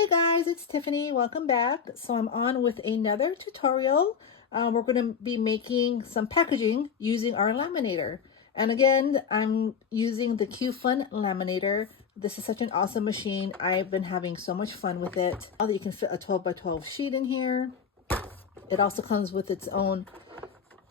Hey guys, it's Tiffany. Welcome back. So I'm on with another tutorial. We're going to be making some packaging using our laminator. And again, I'm using the QFUN Laminator. This is such an awesome machine. I've been having so much fun with it. Now that you can fit a 12 by 12 sheet in here. It also comes with its own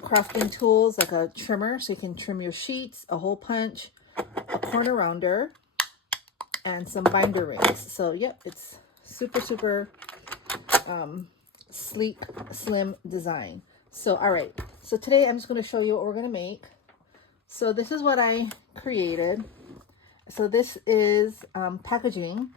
crafting tools, like a trimmer, so you can trim your sheets, a hole punch, a corner rounder, and some binder rings. So yep, it's super sleek, slim design. So all right, so today I'm just going to show you what we're going to make. So this is what I created. So this is packaging,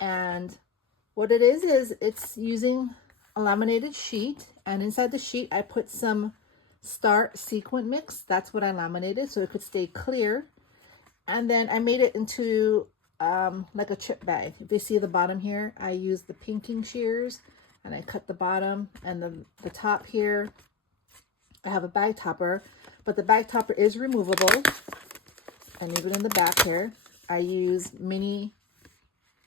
and what it is it's using a laminated sheet, and inside the sheet I put some star sequin mix. That's what I laminated so it could stay clear. And then I made it into like a chip bag. If you see the bottom here, I used the pinking shears and I cut the bottom, and the top here I have a bag topper, but the bag topper is removable. And even in the back here I use mini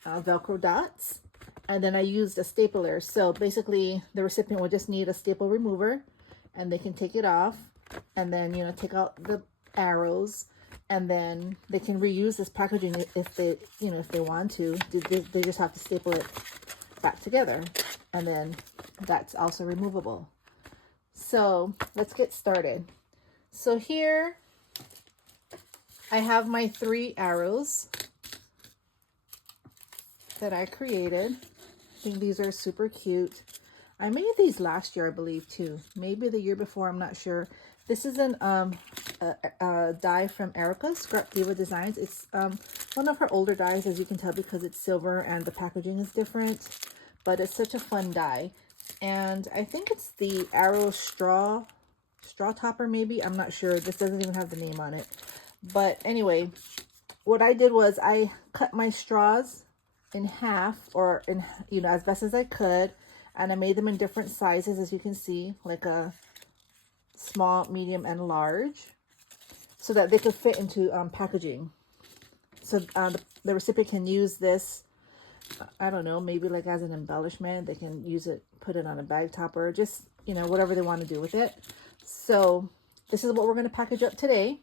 Velcro dots, and then I used a stapler. So basically the recipient will just need a staple remover and they can take it off, and then take out the arrows, and then they can reuse this packaging if they if they want to. They just have to staple it back together, and then that's also removable. So let's get started. So here I have my 3 arrows that I created. I think these are super cute. I made these last year, I believe, too. Maybe the year before, I'm not sure. This is a die from Erica, Scrap Diva Designs. It's one of her older dies, as you can tell, because it's silver and the packaging is different. But it's such a fun die. And I think it's the Arrow straw topper, maybe. I'm not sure. This doesn't even have the name on it. But anyway, what I did was I cut my straws in half, or in as best as I could, and I made them in different sizes, as you can see, like a small, medium, and large, so that they could fit into packaging. So the recipient can use this, I don't know, maybe like as an embellishment. They can use it, put it on a bag topper, just whatever they want to do with it. So this is what we're going to package up today.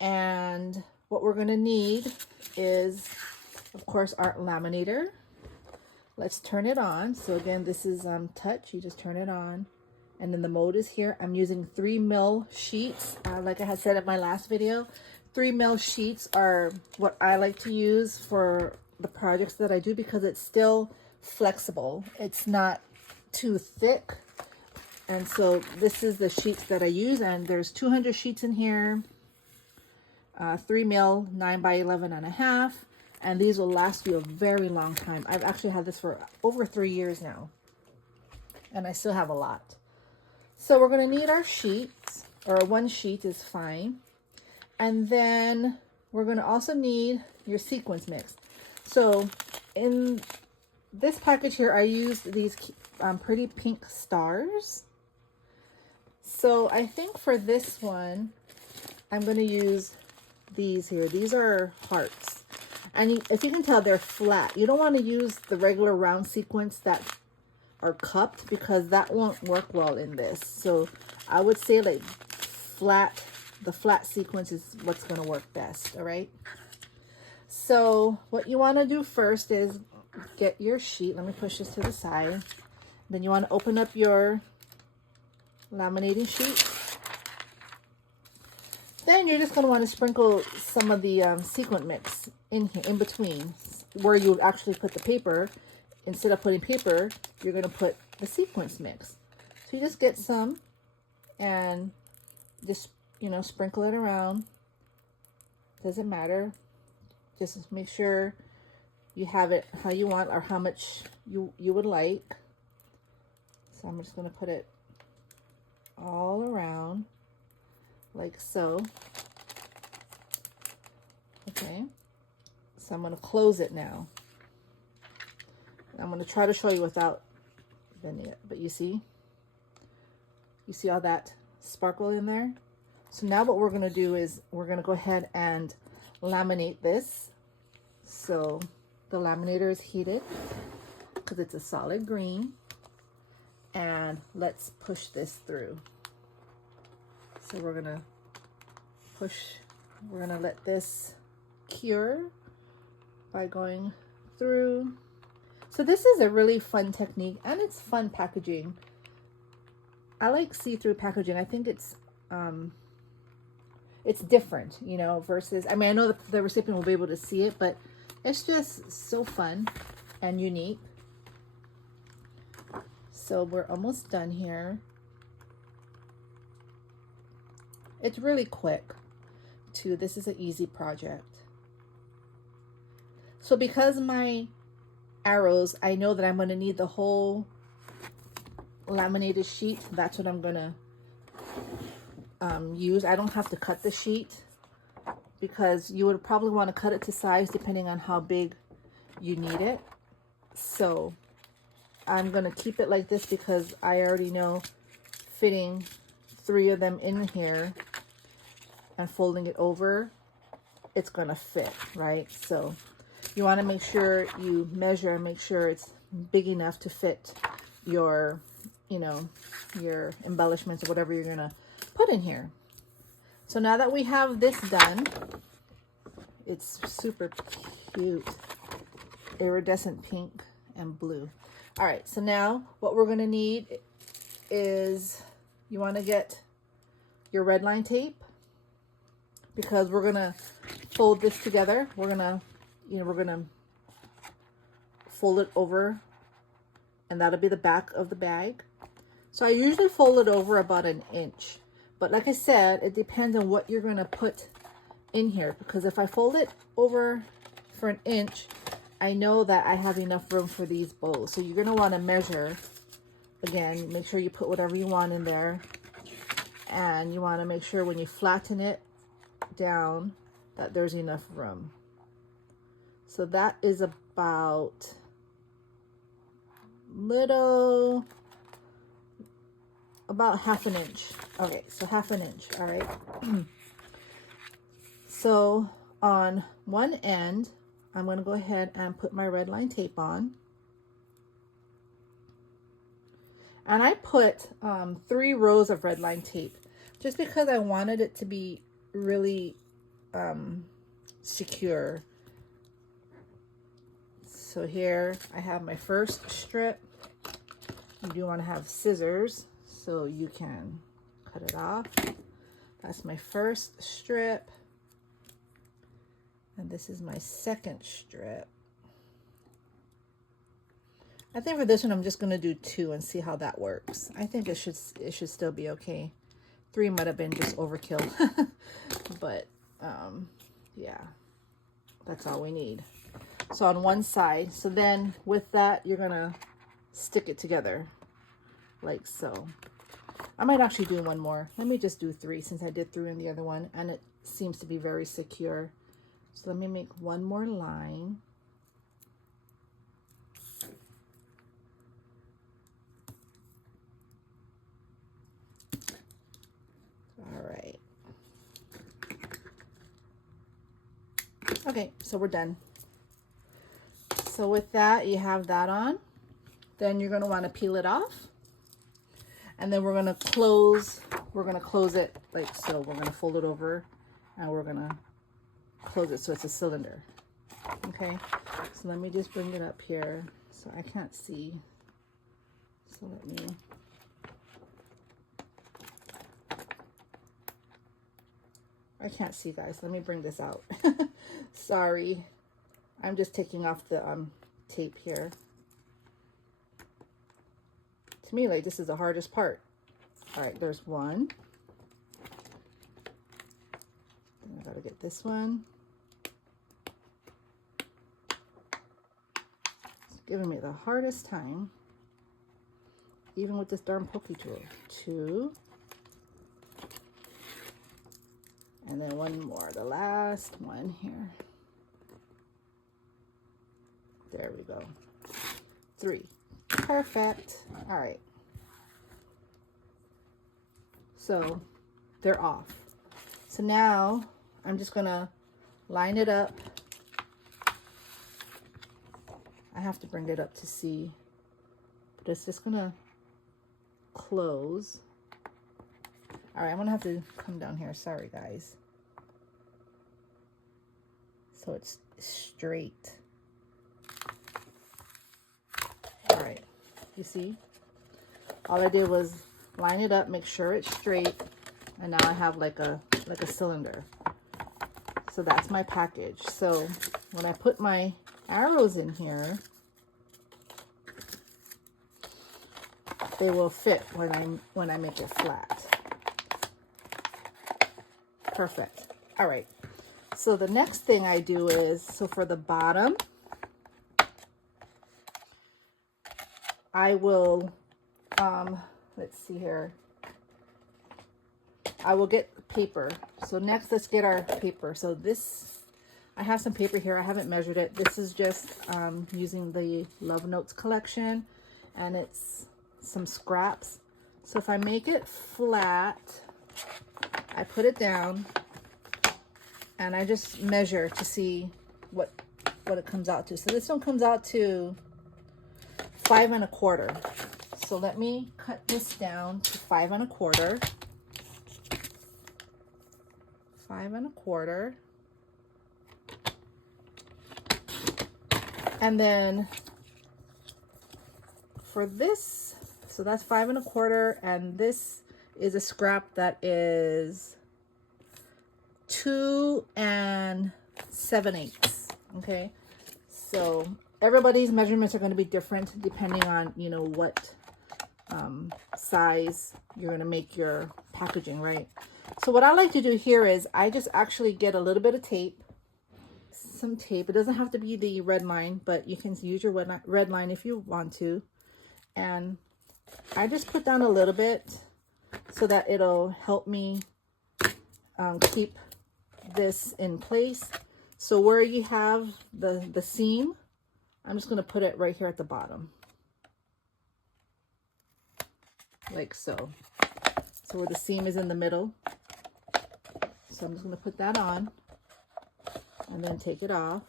And what we're going to need is, of course, our laminator. Let's turn it on. So again, this is touch. You just turn it on, and then the mode is here. I'm using 3mm sheets. Like I had said in my last video, 3mm sheets are what I like to use for the projects that I do, because it's still flexible. It's not too thick. And so this is the sheets that I use, and there's 200 sheets in here. 3mm 9 by 11.5. And these will last you a very long time. I've actually had this for over 3 years now, and I still have a lot. So we're going to need our sheets, or 1 sheet is fine. And then we're going to also need your sequins mix. So in this package here, I used these pretty pink stars. So I think for this one, I'm going to use these here. These are hearts. And if you can tell, they're flat. You don't want to use the regular round sequins that are cupped, because that won't work well in this. So I would say like the flat sequence is what's going to work best. All right. So what you want to do first is get your sheet. Let me push this to the side. Then you want to open up your laminating sheet. Then you're just going to want to sprinkle some of the sequin mix in here, in between, where you would actually put the paper. Instead of putting paper, you're going to put the sequins mix. So you just get some and just, sprinkle it around. Doesn't matter. Just make sure you have it how you want, or how much you would like. So I'm just going to put it all around, like so. Okay, so I'm going to close it now. I'm going to try to show you without bending it, but you see all that sparkle in there? So now what we're going to do is we're going to go ahead and laminate this. So the laminator is heated. because it's a solid green. And let's push this through. So we're gonna let this cure by going through. So this is a really fun technique, and it's fun packaging. I like see-through packaging. I think it's different, you know, versus, I mean, I know the recipient will be able to see it, but it's just so fun and unique. So we're almost done here. It's really quick too. This is an easy project. So because my arrows, I know that I'm going to need the whole laminated sheet. That's what I'm going to use. I don't have to cut the sheet because you would probably want to cut it to size depending on how big you need it. So I'm going to keep it like this because I already know fitting 3 of them in here and folding it over, it's going to fit, right? So you want to make sure you measure and make sure it's big enough to fit your, you know, your embellishments or whatever you're going to put in here. So now that we have this done, it's super cute, iridescent pink and blue. All right, so now what we're going to need is, you want to get your red line tape, because we're going to fold this together. We're going to, you know, we're going to fold it over, and that'll be the back of the bag. So I usually fold it over about 1 inch. But like I said, it depends on what you're going to put in here, because if I fold it over for 1 inch, I know that I have enough room for these bows. So you're going to want to measure. Again, make sure you put whatever you want in there. And you want to make sure when you flatten it down that there's enough room. So that is about about 1/2 inch. Okay, so 1/2 inch. All right. So on one end, I'm going to go ahead and put my red line tape on. And I put 3 rows of red line tape just because I wanted it to be really secure. So here I have my first strip. You do want to have scissors so you can cut it off. That's my first strip. And this is my second strip. I think for this one, I'm just going to do 2 and see how that works. I think it should still be okay. 3 might have been just overkill. But, yeah, that's all we need. So on one side, so then with that, you're going to stick it together like so. I might actually do 1 more. Let me just do 3 since I did 3 in the other one, and it seems to be very secure. So let me make 1 more line. All right. Okay, so we're done. So with that, you have that on. Then you're going to want to peel it off. And then we're going to close it like so. We're going to fold it over and we're going to close it so it's a cylinder. Okay, so let me just bring it up here so I can't see. So let me, I can't see, guys. Let me bring this out. Sorry, I'm just taking off the tape here. To me, like, this is the hardest part. All right, there's 1. Then I gotta get this one. It's giving me the hardest time, even with this darn pokey tool. 2. And then 1 more, the last one here. There we go. 3. Perfect. All right. So they're off. So now I'm just gonna line it up. I have to bring it up to see, but it's just gonna close. All right, I'm gonna have to come down here. Sorry, guys. So it's straight. All right, you see? All I did was line it up, make sure it's straight, and now I have like a cylinder. So that's my package. So when I put my arrows in here, they will fit when I make it flat. Perfect. All right. So the next thing I do is, so for the bottom, I will, let's see here. I will get paper. So next, let's get our paper. So this, I have some paper here. I haven't measured it. This is just using the Love Notes collection, and it's some scraps. So if I make it flat, I put it down and I just measure to see what it comes out to. So this one comes out to 5 1/4. So let me cut this down to 5 1/4. 5 1/4. And then for this, so that's 5 1/4, and this is a scrap that is 2 7/8. Okay, so everybody's measurements are going to be different depending on, you know, what size you're going to make your packaging, right? So what I like to do here is I just actually get a little bit of tape, some tape. It doesn't have to be the red line, but you can use your red line if you want to. And I just put down a little bit so that it'll help me keep this in place. So where you have the seam, I'm just going to put it right here at the bottom, like so. So where the seam is in the middle. So I'm just going to put that on and then take it off.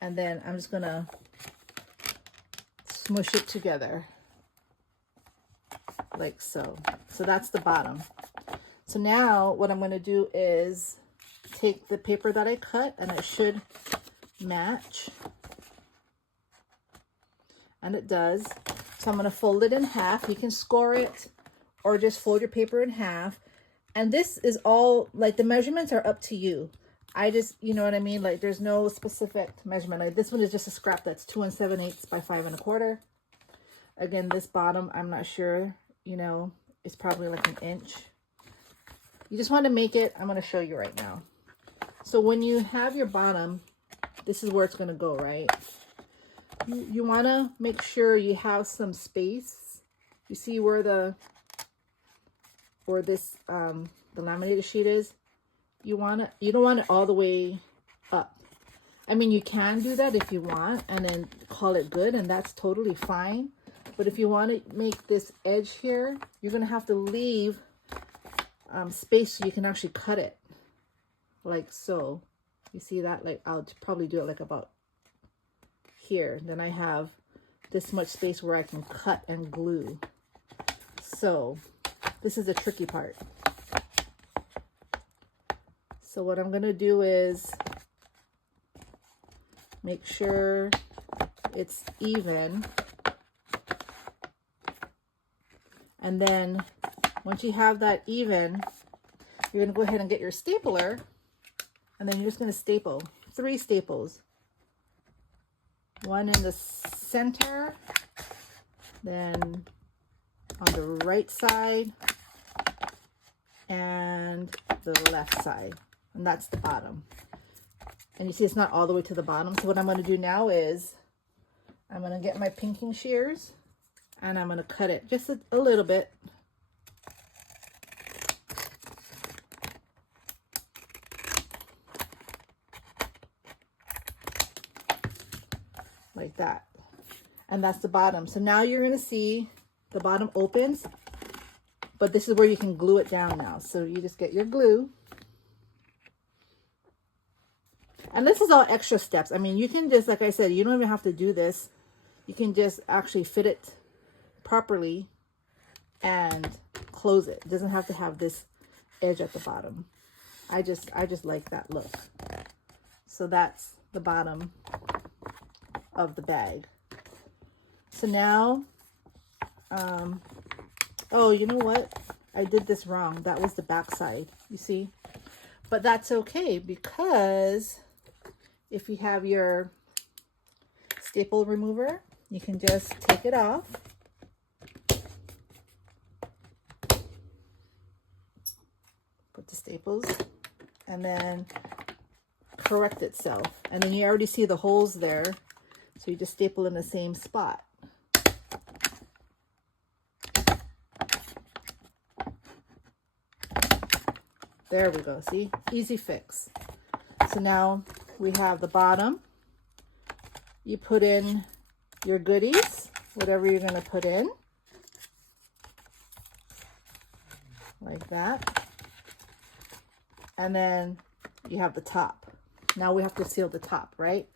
And then I'm just going to smush it together like so. So that's the bottom. So now what I'm going to do is take the paper that I cut, and it should match, and it does. So I'm going to fold it in half. You can score it or just fold your paper in half. And this is all, like, the measurements are up to you. I just, you know what I mean? Like, there's no specific measurement. Like, this one is just a scrap that's 2 7/8 by 5 1/4. Again, this bottom, I'm not sure, you know, it's probably like 1 inch. You just want to make it, I'm going to show you right now. So when you have your bottom, this is where it's going to go, right? You want to make sure you have some space. You see where the laminated sheet is? You don't want it all the way up. I mean, you can do that if you want and then call it good, and that's totally fine. But if you want to make this edge here, you're going to have to leave space so you can actually cut it like so. You see that? Like, I'll probably do it like about here. Then I have this much space where I can cut and glue. So this is the tricky part. So what I'm going to do is make sure it's even. And then once you have that even, you're going to go ahead and get your stapler, and then you're just going to staple 3 staples. One in the center, then on the right side, and the left side. And that's the bottom. And you see it's not all the way to the bottom. So what I'm going to do now is I'm going to get my pinking shears, and I'm going to cut it just a little bit. Like that. And that's the bottom. So now you're going to see the bottom opens, but this is where you can glue it down now. So you just get your glue. And this is all extra steps. I mean, you can just, like I said, you don't even have to do this. You can just actually fit it properly and close it. It doesn't have to have this edge at the bottom. I just like that look. So that's the bottom of the bag. So now, oh, you know what? I did this wrong. That was the back side, you see? But that's okay, because if you have your staple remover, you can just take it off. Put the staples and then correct itself. And then you already see the holes there. So you just staple in the same spot. There we go. See? Easy fix. So now we have the bottom. You put in your goodies, whatever you're going to put in. Like that. And then you have the top. Now we have to seal the top, right?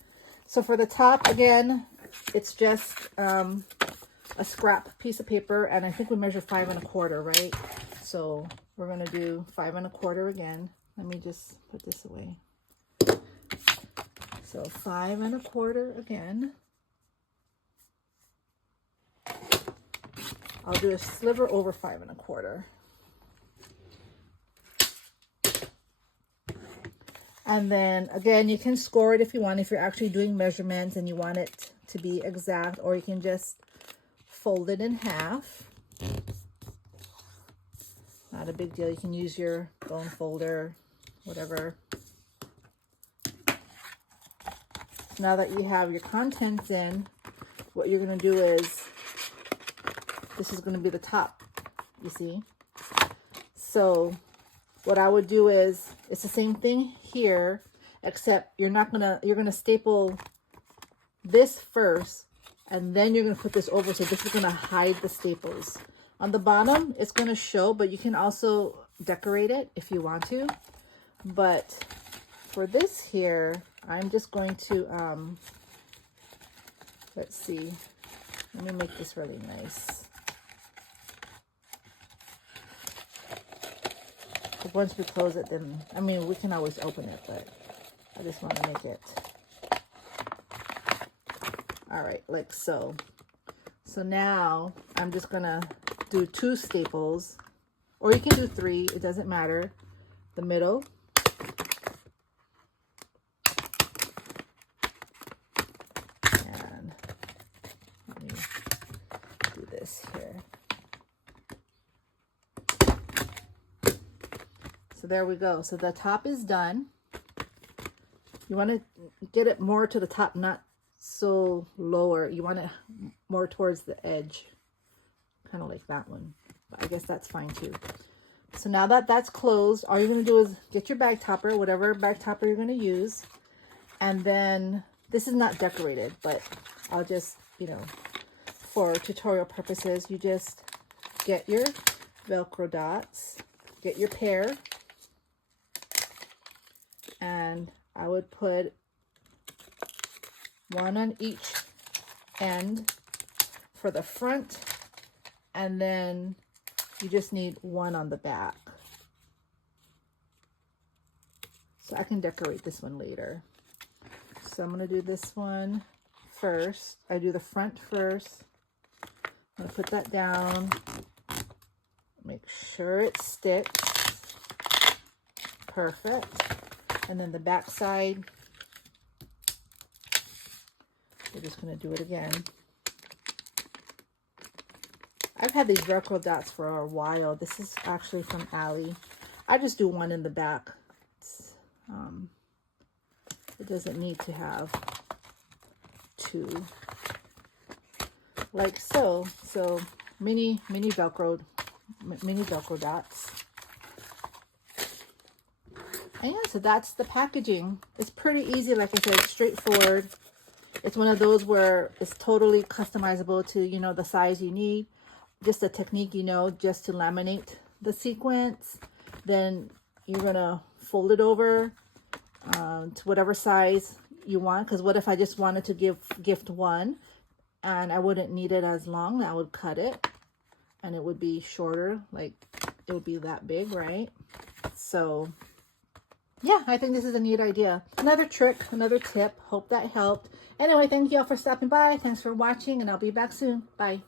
So for the top, again, it's just a scrap piece of paper, and I think we measure 5 1/4, right? So we're going to do 5 1/4 again. Let me just put this away. So 5 1/4 again. I'll do a sliver over 5 1/4. And then again, you can score it if you want, if you're actually doing measurements and you want it to be exact, or you can just fold it in half. Not a big deal. You can use your bone folder, whatever. So now that you have your contents in, what you're going to do is, this is going to be the top, you see? So what I would do is, it's the same thing here, except you're going to staple this first, and then you're going to put this over. So this is going to hide the staples. On the bottom, it's going to show, but you can also decorate it if you want to. But for this here, I'm just going to, let's see, let me make this really nice. Once we close it, then, I mean, we can always open it, but I just want to make it. All right, like so. So now I'm just going to do 2 staples, or you can do 3, it doesn't matter. The middle. And let me do this here. So there we go. So the top is done. You want to get it more to the top, not so lower. You want it more towards the edge, kind of like that one. But I guess that's fine too. So now that that's closed, all you're going to do is get your bag topper, whatever bag topper you're going to use. And then this is not decorated, but I'll just, you know, for tutorial purposes, you just get your Velcro dots, get your pair. And I would put 1 on each end for the front, and then you just need 1 on the back. So I can decorate this one later. So I'm going to do this one first. I do the front first. I'm going to put that down. Make sure it sticks. Perfect. And then the back side, we're just going to do it again. I've had these Velcro dots for a while. This is actually from Ali. I just do 1 in the back. It doesn't need to have 2. Like so. So mini Velcro dots. And yeah, so that's the packaging. It's pretty easy, like I said, straightforward. It's one of those where it's totally customizable to, you know, the size you need. Just a technique, you know, just to laminate the sequence. Then you're going to fold it over to whatever size you want. Because what if I just wanted to gift one and I wouldn't need it as long? I would cut it and it would be shorter, like it would be that big, right? So yeah, I think this is a neat idea. Another trick, another tip. Hope that helped. Anyway, thank you all for stopping by. Thanks for watching, and I'll be back soon. Bye.